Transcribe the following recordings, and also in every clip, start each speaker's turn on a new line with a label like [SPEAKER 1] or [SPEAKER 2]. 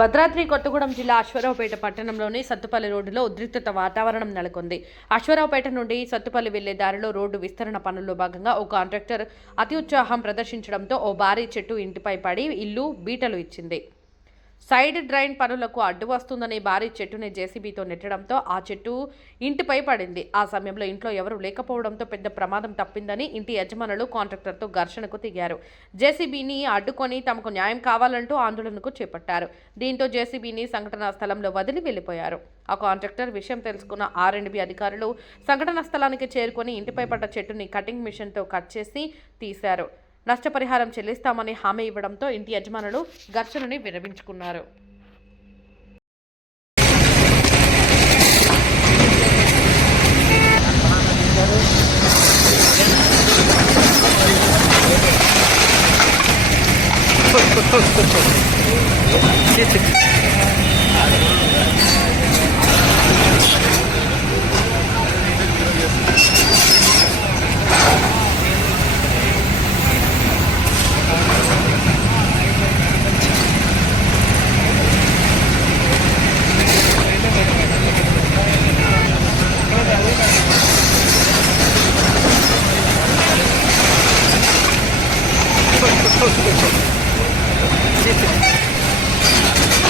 [SPEAKER 1] భద్రాద్రి కొత్తగూడెం జిల్లా అశ్వరావుపేట పట్టణంలోని సత్తుపల్లి రోడ్డులో ఉద్రిక్తత వాతావరణం నెలకొంది. అశ్వరావుపేట నుండి సత్తుపల్లి వెళ్ళే దారిలో రోడ్డు విస్తరణ పనుల్లో భాగంగా ఓ కాంట్రాక్టర్ అతి ఉత్సాహం ప్రదర్శించడంతో ఓ భారీ చెట్టు ఇంటిపై పడి ఇల్లు బీటలు ఇచ్చింది. సైడ్ డ్రైన్ పనులకు అడ్డు వస్తుందని భారీ చెట్టుని జేసీబీతో నెట్టడంతో ఆ చెట్టు ఇంటిపై పడింది. ఆ సమయంలో ఇంట్లో ఎవరూ లేకపోవడంతో పెద్ద ప్రమాదం తప్పిందని ఇంటి యజమానులు కాంట్రాక్టర్తో ఘర్షణకు దిగారు. జేసీబీని అడ్డుకొని తమకు న్యాయం కావాలంటూ ఆందోళనకు చేపట్టారు. దీంతో జేసీబీని సంఘటనా స్థలంలో వదిలి వెళ్ళిపోయారు ఆ కాంట్రాక్టర్ విషయం తెలుసుకున్న ఆర్ అధికారులు సంఘటనా స్థలానికి చేరుకొని ఇంటిపై పడ్డ చెట్టుని కటింగ్ మిషన్తో కట్ చేసి తీశారు. నష్టపరిహారం చెల్లిస్తామని హామీ ఇవ్వడంతో ఇంటి యజమానులు ఘర్షణని విరమించుకున్నారు.
[SPEAKER 2] మాకున్నదే ఇదండి Oh, my God.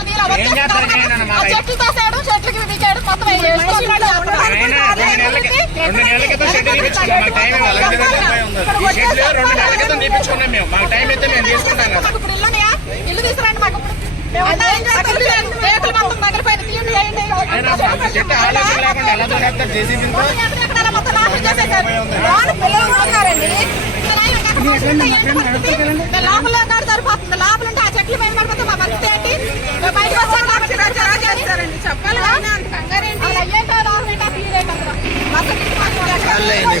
[SPEAKER 2] వచ్చేసి ఆ చెట్లు తోసాడు చెట్లకి దిగాడు మొత్తం
[SPEAKER 3] రెండు నెలల క్రితం షెడ్ తీపించుకున్నాం మాకు టైం ఉంది ఈ షెడ్ రెండు నెలల క్రితం తీపించుకున్నాం మేము. మాకు టైం అయితే మేము తీసుకుంటాం కదా.
[SPEAKER 2] ఇప్పుడు ఇల్లు? ఇల్లు తీసుకురండి మాకు అక్కడ రేకులు మొత్తం. తీయండి, వేయండి.
[SPEAKER 3] అయినా మాకు చెట్టు ఆలోచన లేకుండా ఎలా దొరేస్తారు జేసీబీతో
[SPEAKER 2] మొత్తం చెప్పాలి కంగారేంటి?